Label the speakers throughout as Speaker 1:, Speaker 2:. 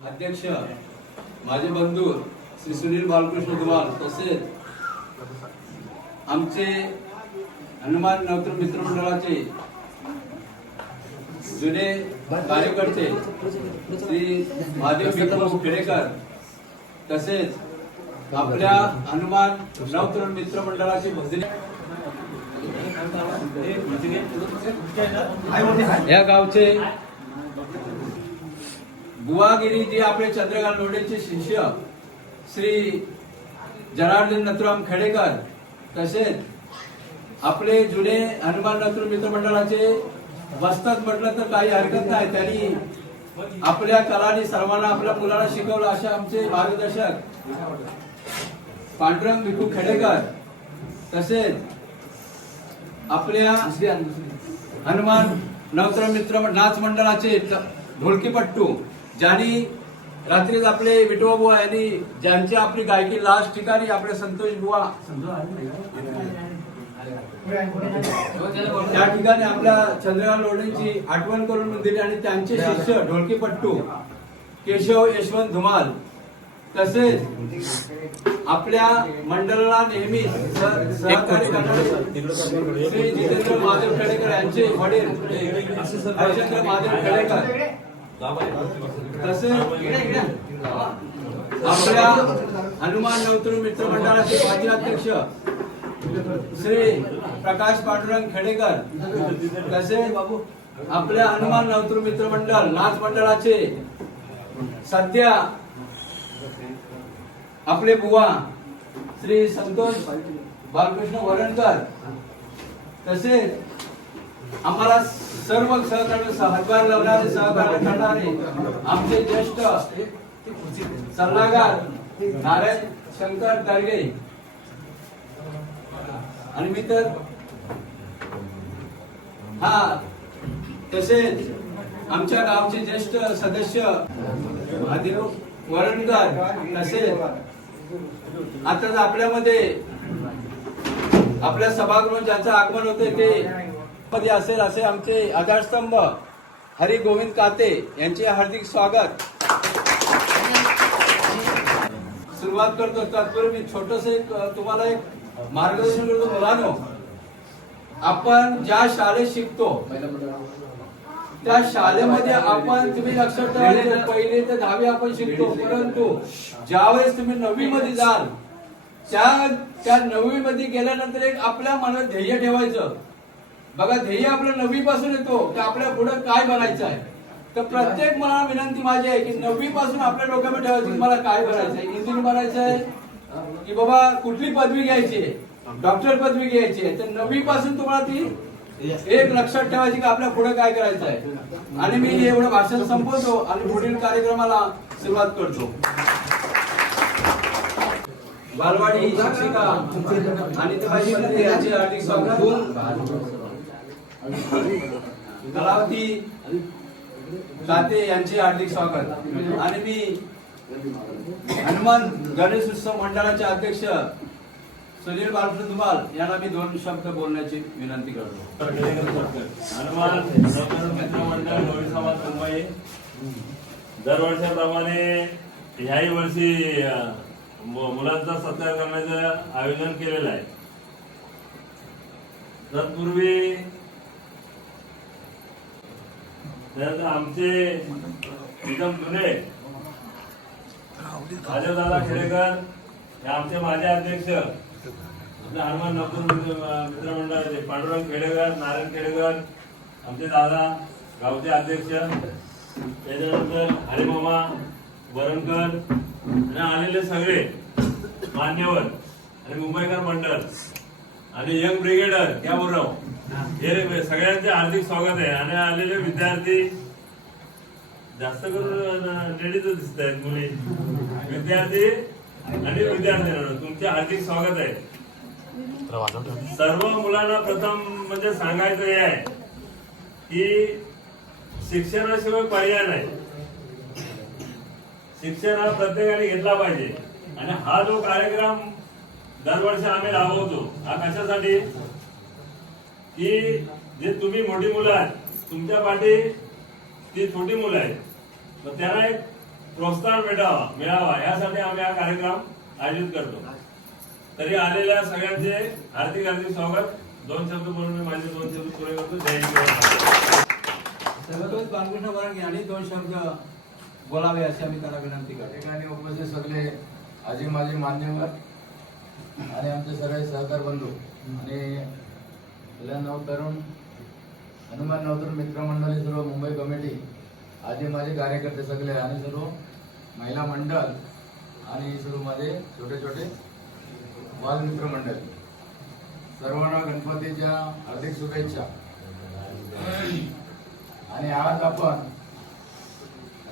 Speaker 1: अध्यक्ष माझे बंधू श्री सुनील बालकृष्ण धुमाल तसेच आमचे हनुमान नवत्र मित्रमंडळाचे जुने कार्यकर्ते श्री महादेव विक्रम खेडेकर तसेच आपल्या हनुमान नवतरुण मित्रमंडळाचे भजने या गावचे गुवागिरी जे आपले चंद्रकांत लोढेचे शिष्य श्री जनार्दन नथुराम खेडेकर तसेच आपले जुने हनुमान नथुर मित्रमंडळाचे वस्तात म्हटलं तर काही हरकत नाही. त्यांनी आपल्या कलानी सर्वांना आपल्या मुलांना शिकवलं असे आमचे मार्गदर्शक पांडुरंग भिकू खेडेकर तसेच आपल्या हनुमान नवतर मित्र नाच मंडळाचे ढोलकीपट्टू ज्यांनी रात्रीच आपले विठोबा बुवा यांनी ज्यांची आपली गायकी लास्ट ठिकाणी आपले संतोष बुवा त्या ठिकाणी आपल्या चंद्रकांत लोढेंची आठवण करून दिली आणि त्यांचे शिष्य ढोलकीपट्टू केशव यशवंत धुमाल तसेच आपल्या मंडळाला नेहमी सहकार्य करणारे श्री जितेंद्र महादेव खेडेकर यांचे वडील हरिचंद्र महादेव खेडेकर आपल्या हनुमान नवतरू मित्र मंडळाचे माजी अध्यक्ष श्री प्रकाश पांडुरंग खेडेकर तसेच आपल्या हनुमान नवतरू मित्र मंडळ नाच मंडळाचे सध्या आपले बुवा श्री संतोष बालकृष्ण वरणकर तसेच आम्हाला सर्व सहकार्य हातभार लावणारे सहकार्य करणारे आमचे ज्येष्ठ सल्लागार नारायण शंकर दर्गे आणि मी तर हा तसेच आमच्या गावचे ज्येष्ठ सदस्य वरणकर तसेच आताच आपल्यामध्ये आपल्या सभागृह ज्याचं आगमन होते ते मध्ये असेल असे आमचे आधारस्तंभ. हरी गोविंद काते यांचे हार्दिक स्वागत. सुरुवात करतो. तत्पूर्वी मी छोटस एक तुम्हाला एक मार्गदर्शन करतो. मुलांनो आपण ज्या शाळेत शिकतो त्या शाळेमध्ये आपण तुम्ही लक्षात ठेवा पहिले ते दहावी आपण शिकतो. परंतु ज्यावेळेस तुम्ही नववी मध्ये जाल त्या त्या नववी मध्ये गेल्यानंतर एक आपल्या मनात ध्येय ठेवायचं. बघा ध्येय आपलं नववी पासून येतो की आपल्या पुढे काय बनायचं आहे? तर प्रत्येक मला विनंती माझी आहे की नववी पासून आपल्या डोक्यामध्ये ठेवायची मला काय बनायचं आहे. इंजिनियर बनायचं आहे की बाबा कुठली पदवी घ्यायची आहे? डॉक्टर पदवी घ्यायची आहे. तर नववी पासून तुम्हाला ती एक लक्षात ठेवायची की आपल्या पुढे काय करायचं आहे. आणि मी एवढं भाषण संपवतो आणि पुढील कार्यक्रमाला सुरुवात करतो. बालवाडी शिक्षिका आणि हार्दिक स्वागत. कलावती दाते यांचे हार्दिक स्वागत. आणि मी हनुमान गणेश उत्सव मंडळाचे अध्यक्ष सुनील बालकृष्ण धुमाल यांना मी दोन शब्द बोलण्याची विनंती करतो.
Speaker 2: हनुमान मित्र मंडळ गौरी समाज मुंबई दरवर्षाप्रमाणे ह्याही वर्षी मुलांचा सत्कार करण्याचं आयोजन केलेलं आहे. तत्पूर्वी आमचे एकदम जुने दादा खेडेकर हे आमचे माझे अध्यक्ष आपले हनुमान मित्र- मित्रमंडळाचे पांडुरंग खेडेकर नारायण खेडेकर आमचे दादा गावचे अध्यक्ष त्याच्यानंतर हरिमामा वरणकर आणि आलेले सगळे मान्यवर आणि मुंबईकर मंडळ आणि यंग ब्रिगेडर रहा हे सगळ्यांचे हार्दिक स्वागत आहे. आणि आलेले विद्यार्थी जास्त करून लेडीज दिसत आहेत मुली. विद्यार्थी आणि विद्यार्थी तुमचे हार्दिक स्वागत आहे. सर्व मुलांना प्रथम म्हणजे सांगायचं हे आहे की शिक्षणाशिवाय पर्याय नाही. शिक्षण हा प्रत्येकाने घेतला पाहिजे. आणि हा जो कार्यक्रम दरवर्षी आम्ही राबवतो हा कशासाठी? की जे तुम्ही मोठी मुलं आहेत तुमच्या पाठी ती छोटी मुलं आहेत. मग त्यांना एक प्रोत्साहन भेटावा मिळावा. यासाठी आम्ही हा कार्यक्रम आयोजित करतो. तरी आलेल्या सगळ्यांचे हार्दिक हार्दिक स्वागत. दोन शब्द बोलून मी माझे दोन शब्द पुरे करतो. जय.
Speaker 1: सर्वतोच बालकृष्ण वरांग यांनी दोन शब्द बोलावे अशी आम्ही त्याला विनंती करतो.
Speaker 3: ठिकाणी उपस्थित सगळे आजी माजी मान्यवर आणि आमचे सगळे सहकार बंधू आणि कल्याण नव तरुण हनुमान नवतरुण मित्रमंडळी सर्व मुंबई कमिटी आधी माझे कार्यकर्ते सगळे आणि सर्व महिला मंडळ आणि सर्व माझे छोटे छोटे बालमित्र मंडळी सर्वांना गणपतीच्या हार्दिक शुभेच्छा आणि आज आपण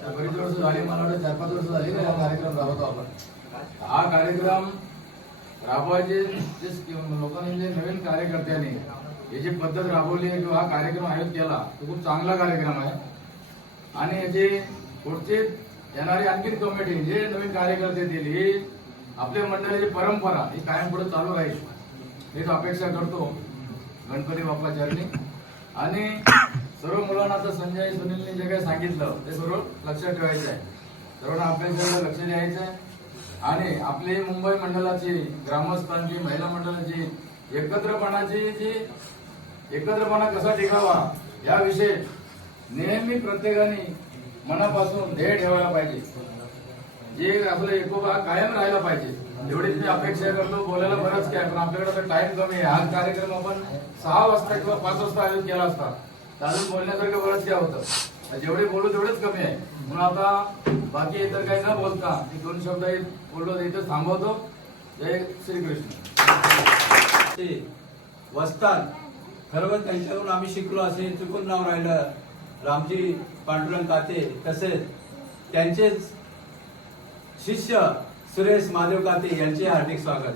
Speaker 3: बरीच वर्ष झाली मला वाटतं चार पाच वर्ष झाली का हा कार्यक्रम राबवतो आपण हा कार्यक्रम राबवायचे लोकांनी जे नवीन कार्यकर्त्यांनी हे जी पद्धत राबवली आहे किंवा हा कार्यक्रम आयोजित केला तो खूप चांगला कार्यक्रम आहे. आणि याचे पुढचे येणारी आणखी कमिटी जे नवीन कार्यकर्ते येतील ही आपल्या मंडळाची परंपरा ही कायम पुढे चालू राहील. हीच अपेक्षा करतो गणपती बाप्पा चरणी. आणि सर्व मुलांना आता संजय सुनीलने जे काही सांगितलं ते सर्व लक्षात ठेवायचं आहे. सर्वांना अभ्यासाला लक्ष द्यायचं आहे. आणि आपली मुंबई मंडळाची ग्रामस्थांची महिला मंडळाची एकत्रपणाची जी एकत्रपणा कसा टिकावा याविषयी नेहमी प्रत्येकाने मनापासून ध्येय ठेवायला पाहिजे. जे आपलं एकोबा कायम राहायला पाहिजे. एवढीच मी अपेक्षा करतो बोलायला बरंच काय पण आपल्याकडे तर टाइम कमी आहे. हा कार्यक्रम आपण सहा वाजता किंवा पाच वाजता आयोजित केला असता. तर अजून बोलण्यासारखं बरंच काय होतं. जेवढे बोलू तेवढेच कमी आहे. म्हणून आता बाकी इतर काही न बोलता मी दोन शब्द बोललो तर इथं थांबवतो. जय श्रीकृष्ण.
Speaker 1: ते खरोखर त्यांच्याकडून आम्ही शिकलो असे चुकून नाव राहिलं. रामजी पांडुरंग काते तसेच त्यांचेच शिष्य सुरेश महादेव काते यांचे हार्दिक स्वागत.